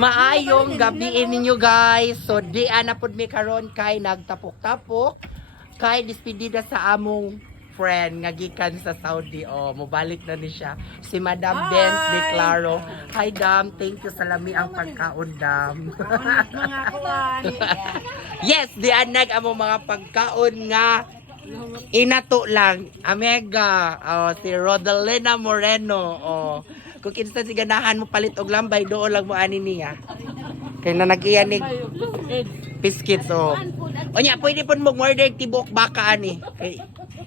Maayong gabi ninyo guys. So di na pud mi karon kay nagtapok-tapok kay despedida sa among friend nga gikan sa Saudi. Oh, mobalik na ni siya. Si Madam Benz de Claro. Hi Dam, thank you sa lami ang pagkaon Dam. Mga kuwan. Yes, di anag among mga pagkaon nga inato lang. Amega, si Rodalena Moreno. Oh. Kung kinsa si ganahan mo palit og lambay, doon lang mo ani niya. Kay na nag-iyanig biscuits oh. Onya, pwede pud mo order tibok baka ani. Kay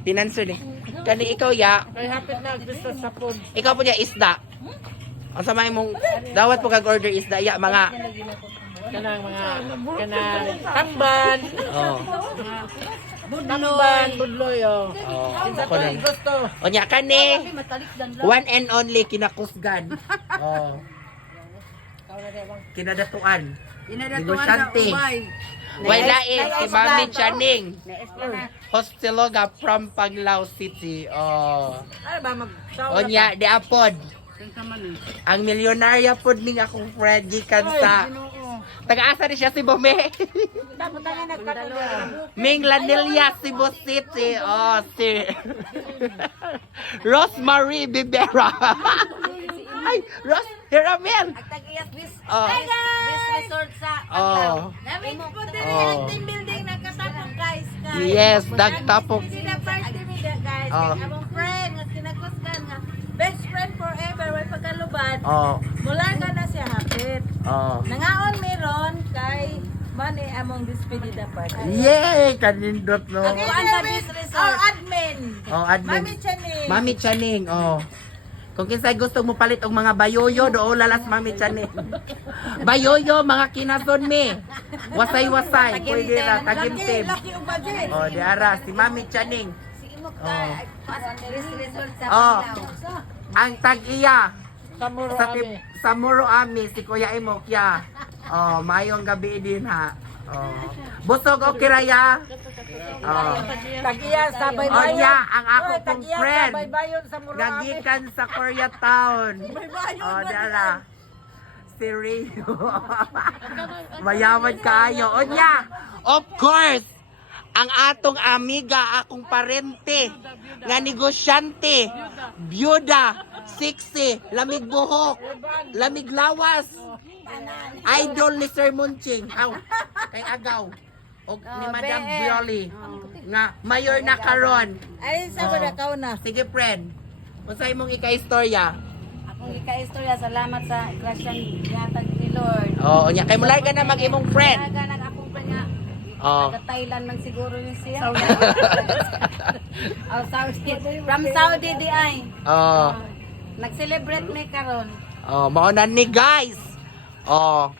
tinanso ni. Kani ikaw ya. Kay hapit na gusto sa food. Ikaw pud ya isda. Ang samay mong dawat po kag order isda ya mga Kanang tamban. oh. Tamban, budloy oh. Oh, Kinsa ako to na. gusto. Onya kani one and only kinakusgan. Oh. Kinadatuan. Negosyante. Wala si Mami Chaning. Hosteloga from Panglao City. Oh. Ay ba mag-shower. Onya, di apod. Ang milyonarya pod ning akong friend gikan sa taga-asa ni siya si Bome. Ming Lanilla, Cebu City. Oh, si Rosemary Bibera. Ay, Ros Hiramel. Tag-iyas bis. Oh. Bis resort sa Oh. Namin po din Oh. ang team building nagkasapong guys. Yes, dagtapok. Sila party media guys. Oh. Kay among friend nga kinakusgan nga best friend forever way pagkaluban. Oh. Mula ka na siya hapit. Oh. Nangaon meron kay Mani among despedida party. Yay! Kanindot no. Ang kuan sa bis resort. Our admin. Oh, admin. Mami Chaning. Mami Chaning, oh. Kung kinsay gusto mo palit og mga bayoyo, doon lalas Mami Chaning. Bayoyo, mga kinason mi. Wasay-wasay, pwede ra, tagimtim. Laki ug budget. Oh, di ara, si Mami Chaning. Si Imok Oh. ka. Bis resort sa Oh. Panglao. Ang tag-iya, Sa muro sa, ami. sa Muro Ami, si Kuya Imokya. Oh, mayong gabi din ha. Oh. Busog o kiraya? Oh. Tagiya sa Oh, baybayon. niya, ang ako Oy, kong tagiya friend. sa baybayon sa muro ami. Gagikan sa Koreatown. Oh, dara. Si Rio. Mayaman kaayo. O niya, of course, ang atong amiga, akong parente, nga negosyante, byuda, sexy, lamig buhok, lamig lawas, idol ni Sir Munching, aw, kay Agaw, o ni Madam Bioli, nga mayor na karon. Ay, sa Oh. ka na. Sige, friend. Unsay mong ika-istorya? Akong ika-istorya, salamat sa grasyan yatag ni Lord. Oo, nya kay mulay ka na mag-imong friend. Naganak akong pa niya. Oo. Taga-Thailand man siguro yun siya. Oh, Saudi. From Saudi di ay. Oo. Nag-celebrate may karon. Oh, mao na ni guys. Oh,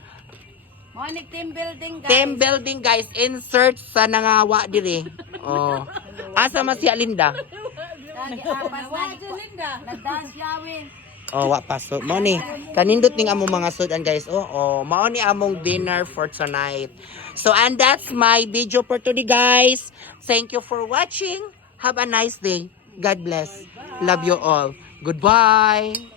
Mo ni team building guys. team building guys, insert sa nangawa diri. Oh. Asa man si Alinda? Nag-dance yawi. Oh, wa pa so. Mao ni kanindot ning among mga sudan guys. Oh, mao ni among dinner for tonight. So and that's my video for today guys. Thank you for watching. Have a nice day. God bless. Love you all. Goodbye.